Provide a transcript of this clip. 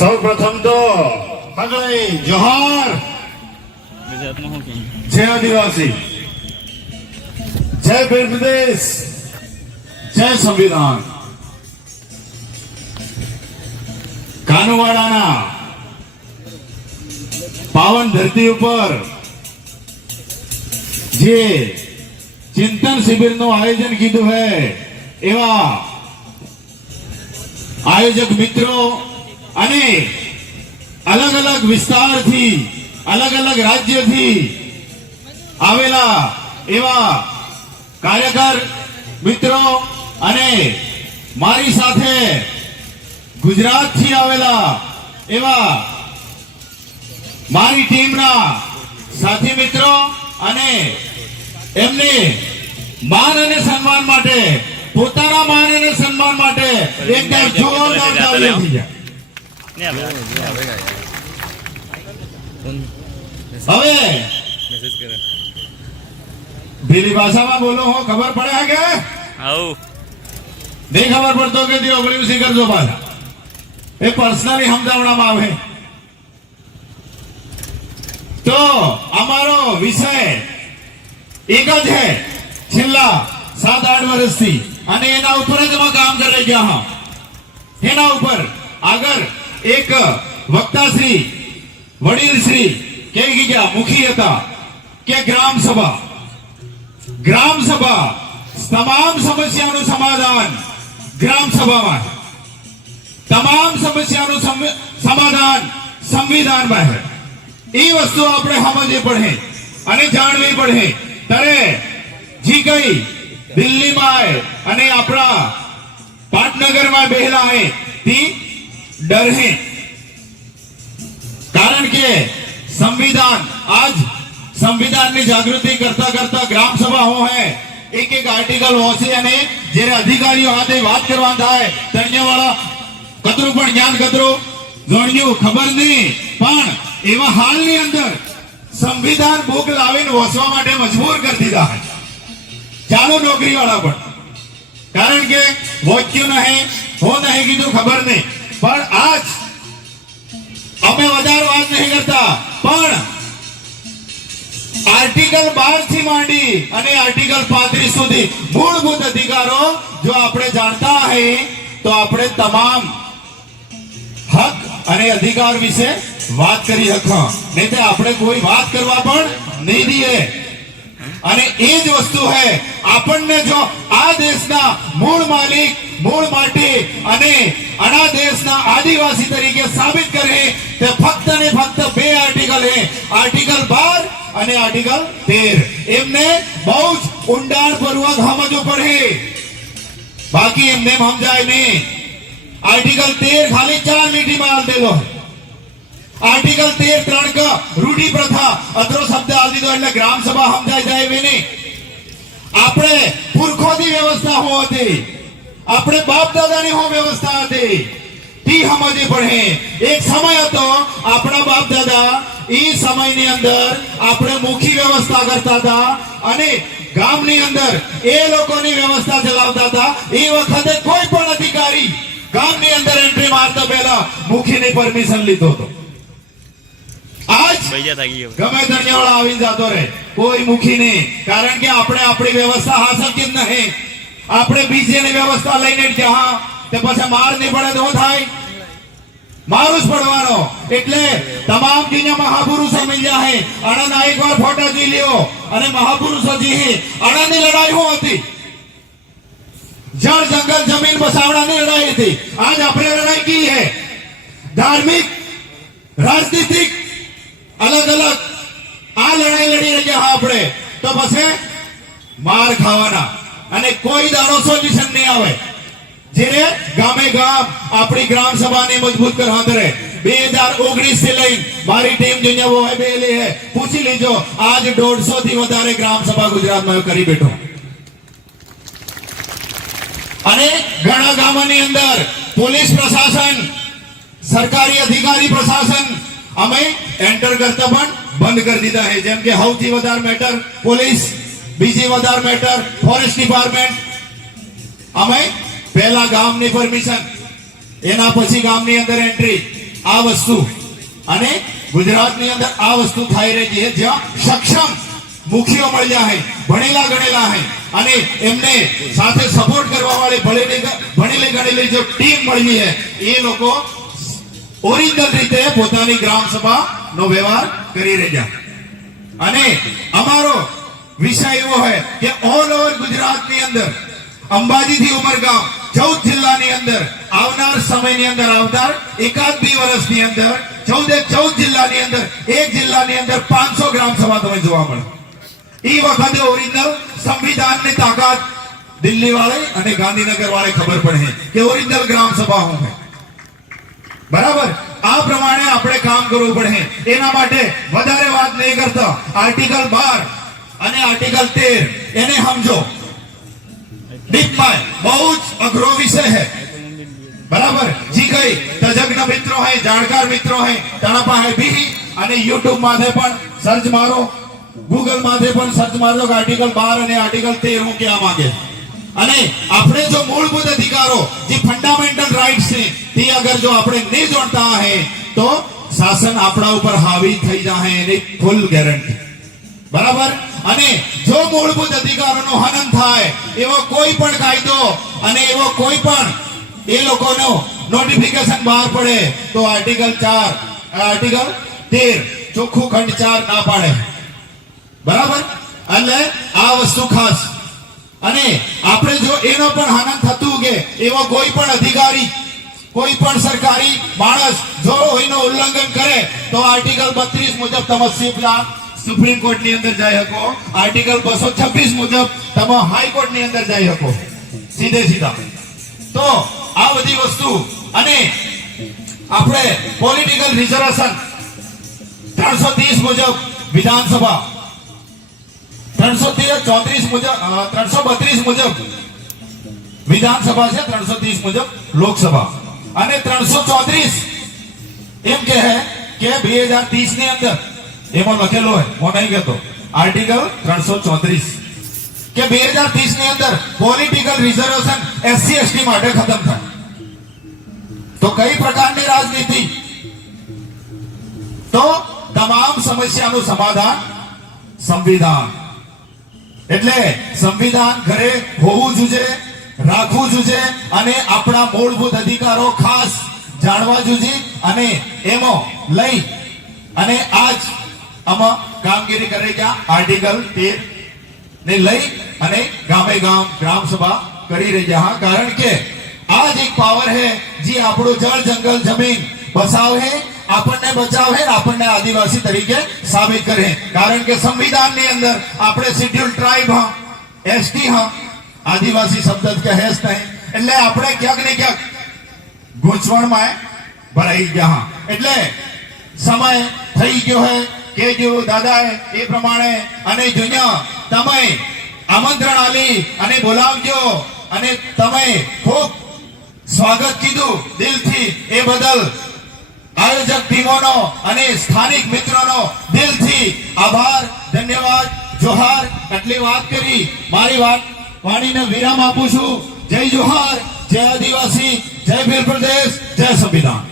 સૌ પ્રથમ તો કેમ જય આદિવાસી. જય ભીર પ્રદેશ જય સંવિધાન. કાનુવાડાના પાવન ધરતી ઉપર જે ચિંતન શિબિરનું આયોજન કીધું હે, એવા આયોજક મિત્રો અને અલગ અલગ વિસ્તારથી, અલગ અલગ રાજ્યથી આવેલા એવા કાર્યકર, મિત્રો અને મારી સાથે ગુજરાતથી આવેલા એવા મારી ટીમના સાથી મિત્રો અને એમને માન અને સન્માન માટે, પોતાના માન અને સન્માન માટે એકદમ જોરદાર તાળીઓ થઈ જાય. હવે મેસેજ કરે. ભીલી ભાષામાં બોલો હો ખબર પડે કે? આવું. નહીં ખબર પડતો કે તે ઓગળી ઉસી કરજો પાછા. એ પર્સનલી સમજાવવામાં આવે. તો અમારો વિષય એક જ છે છેલ્લા સાત આઠ વર્ષથી. અને એના ઉપર જ અમે કામ કરી ગયા હા. એના ઉપર આગળ એક વક્તાશ્રી વડીલશ્રી કે ગયા મુખી હતા કે ગ્રામ સભા ગ્રામ સભા તમામ સમસ્યાનું સમાધાન ગ્રામ સભામાં છે. તમામ સમસ્યાનું સમ- સમાધાન સંવિધાનમાં છે એ વસ્તુ આપણે સમજવી પડે અને જાણવી પડે ત્યારે જી કઈ દિલ્હીમાં અને આપણા પાટનગરમાં બેહેલા હે તી ડર હે કારણ કે સંવિધાન આજ સંવિધાનની જાગૃતિ કરતા કરતા ગ્રામ સભા હો હે એક એક આર્ટિકલ હોશે અને જ્યારે અધિકારીઓ હાથે વાત કરવા થાય તણ્યવાળા કતરું પણ જ્ઞાન કતરું જોણ્યું ખબર નહીં પણ એવા હાલની અંદર સંવિધાન બુક લાવીને વસવા માટે મજબૂર કરી દીધા ચાલો નોકરી વાળા પણ કારણ કે વોચ્યું નહીં હો નહીં કીધું ખબર નહીં પણ આજ અમે વધારે વાત નહીં કરતા. પણ આર્ટિકલ બારથી માંડી અને આર્ટિકલ પાંત્રીસ સુધી મૂળભૂત અધિકારો જો આપણે જાણતા હે તો આપણે તમામ હક અને અધિકાર વિશે વાત કરી શકવા નહીં તો આપણે કોઈ વાત કરવા પણ નહીં દઈએ. અને એ જ વસ્તુ હે, આપણને જો આ દેશના મૂળ માલિક, મૂળ માટી અને આના દેશના આદિવાસી તરીકે સાબિત કરે તે ફક્ત ને ફક્ત બે આર્ટિકલ હે આર્ટિકલ બાર અને આર્ટિકલ તેર. એમને બહુ જ ઊંડાણ પૂર્વક સમજવું પડે. બાકી એમને સમજાય નહીં. આર્ટિકલ તેર ખાલી ચાર મીઠીમાં હાલ દેલો આર્ટિકલ તેર ત્રણ રૂઢિ પ્રથા અતરો શબ્દ હાલ દીધો એટલે ગ્રામ સભા સમજાય જાય નહીં. આપણે પુરખોની વ્યવસ્થા હોવાથી આપણે બાપ દાદાની હું વ્યવસ્થા હતી. તી સમજવી પડે એક સમય હતો આપણા બાપ દાદા એ સમયની અંદર આપણે મુખી વ્યવસ્થા કરતા હતા અને ગામની અંદર એ લોકોની વ્યવસ્થા ચલાવતા હતા. એ વખતે કોઈ પણ અધિકારી ગામની અંદર એન્ટ્રી મારતા પહેલા મુખીની પરમિશન લીધો હતો. આજ ગમે ધણિયાવાળા આવી જતો રહે. કોઈ મુખી નહીં કારણ કે આપણે આપણી વ્યવસ્થા હાથ જ નહીં આપણે બીજીની વ્યવસ્થા લઈને જ હા તે પછી માર નહીં પડે તો થાય? મારું જ પડવાનો. એટલે તમામ જીને મહાપુરુષો મળ્યા હે. આ એકવાર ફોટા જી લ્યો. અને મહાપુરુષો જી હે આણંદની લડાઈ હું હતી? જળ જંગલ જમીન બસાવડાની લડાઈ હતી. આજ આપણે લડાઈ કી હે? ધાર્મિક, રાજનીતિક, અલગ અલગ. આ લડાઈ લડી રહ્યા હા આપણે. તો પછી માર ખાવાના. અને કોઈ દાડો સોલ્યુશન નહીં આવે. જેને ગામે ગામ આપણી ગ્રામ સભાને મજબૂત કરવા કરે બે હજાર ઓગણીસથી લઈ મારી ટીમ હે, પૂછી લીજો. આજ દોઢસો થી વધારે ગ્રામ સભા ગુજરાતમાં કરી બેઠો. અને ઘણા ગામોની અંદર પોલીસ પ્રશાસન, સરકારી અધિકારી પ્રશાસન, અમે એન્ટર કરતા પણ બંધ કરી દીધા છે. જેમ કે સૌથી વધારે મેટર પોલીસ બીજી વધારે મેટર ફોરેસ્ટ ડિપાર્ટમેન્ટ અમે પહેલા ગામની પરમિશન એના પછી ગામની અંદર એન્ટ્રી આ વસ્તુ. અને ગુજરાતની અંદર આ વસ્તુ થઈ રહી છે, જ્યાં સક્ષમ મુખીઓ મળ્યા હે ભણેલા ગણેલા હે અને એમને સાથે સપોર્ટ કરવા વાળી ભણેલી ભણેલી ગણેલી જે ટીમ મળી છે, એ લોકો ઓરિજિનલ રીતે પોતાની ગ્રામ સભા નો વ્યવહાર કરી રહ્યા. અને અમારો વિષય એવો હોય કે ઓલ ઓવર ગુજરાતની અંદર, અંબાજીથી ઉમરગામ ચૌદ જિલ્લાની અંદર, આવનાર સમયની અંદર આવનાર એકાદ બે વર્ષની અંદર, ચૌદે ચૌદ જિલ્લાની અંદર, એક જિલ્લાની અંદર પાંચસો ગ્રામ સભા તમે જોવા મળે. એ વખતે ઓરિજિનલ સંવિધાનની તાકાત દિલ્હી વાળે અને ગાંધીનગર વાળે ખબર પડે કે ઓરિજિનલ ગ્રામ સભા હું બરાબર? આ પ્રમાણે આપણે કામ કરવું પડે એના માટે વધારે વાત નહીં કરતા. આર્ટિકલ બાર અને આર્ટિકલ તેર, એને સમજો. બહુ જ અઘરો વિષય હે બરાબર? જી કઈ, તજજ્ઞ મિત્રો હે, જાણકાર મિત્રો હે, તણપા હે બી અને યુટ્યુબ માથે પણ સર્ચ મારો. ગૂગલ માથે પણ સર્ચ મારજો કે આર્ટિકલ બાર અને આર્ટિકલ તેર હું કહેવા માંગે અને આપણે જો મૂળભૂત અધિકારો, જે ફંડામેન્ટલ રાઇટ્સ છે, તે અગર જો આપણે નહીં જોડતા હે, તો શાસન આપણા ઉપર હાવી થઈ જાય એની ફૂલ ગેરંટી બરાબર? અને જો મૂળભૂત અધિકારોનો હનન થાય, એવો કોઈ પણ કાયદો અને એવો કોઈ પણ એ લોકોનો નોટિફિકેશન બહાર પડે, તો આર્ટિકલ ચાર આર્ટિકલ તેર, ચોખ્ખું ખંડ ચાર ના પાડે. બરાબર? એટલે આ વસ્તુ ખાસ. અને આપણે જો એનો પણ હનન થતું કે એવો કોઈ પણ અધિકારી, કોઈ પણ સરકારી માણસ, જો એનો ઉલ્લંઘન કરે, તો આર્ટિકલ બત્રીસ મુજબ તમે સીધા સુપ્રીમ કોર્ટની અંદર જઈ શકો. આર્ટિકલ બસો છવ્વીસ મુજબ તમે હાઈકોર્ટની અંદર જઈ શકો. સીધે સીધા. તો આ બધી વસ્તુ અને આપણે પોલિટિકલ રિઝર્વેશન ત્રણસો ત્રીસ મુજબ વિધાનસભા, ત્રણસો ચોત્રીસ મુજબ ત્રણસો બત્રીસ મુજબ વિધાનસભા છે, ત્રણસો ત્રીસ મુજબ લોકસભા. અને ત્રણસો ચોત્રીસ એમ કે હે કે બે હજાર ત્રીસની અંદર એમાં લખેલો હોય હું નહીં કહેતો આર્ટિકલ ત્રણસો ચોત્રીસ. કે બે હજાર ત્રીસની અંદર પોલિટિકલ રિઝર્વેશન એસસી એસટી માટે ખતમ થાય. તો કઈ પ્રકારની રાજનીતિ? તો તમામ સમસ્યાનું સમાધાન સંવિધાન. એટલે સંવિધાન ઘરે હોવું જોઈએ, રાખવું જોઈએ અને આપણા મૂળભૂત અધિકારો ખાસ જાણવા જોઈએ અને એમાં લઈ અને આજ આમાં કામગીરી કરે છે આર્ટિકલ તેર ને લઈ અને ગામે ગામ ગ્રામ સભા કરી રહ્યા હા. કારણ કે આ જ એક પાવર હે જે આપણું જળ, જંગલ, જમીન બસાવ હે આપણને બચાવ હે આપણને આદિવાસી તરીકે સાબિત કરે કારણ કે સંવિધાનની અંદર આપણે શેડ્યુલ ટ્રાઇબ હા એસટી હા, આદિવાસી શબ્દ કે હેસ નહીં. એટલે આપણે ક્યાંક ને ક્યાંક ગૂંચવણમાં ભરાઈ ગયા એટલે સમય થઈ ગયો હે કે જો દાદા એ પ્રમાણે અને જુનિયા, તમે આમંત્રણ આલી અને બોલાવજો અને તમે ખૂબ સ્વાગત કીધું દિલથી એ બદલ. આયોજક ટીમોનો અને સ્થાનિક મિત્રોનો દિલથી આભાર, ધન્યવાદ, જોહાર. આટલી વાત કરી, મારી વાત વાણીને વિરામ આપું છું. જય જોહાર, જય આદિવાસી, જય ભીલ પ્રદેશ, જય સંવિધાન.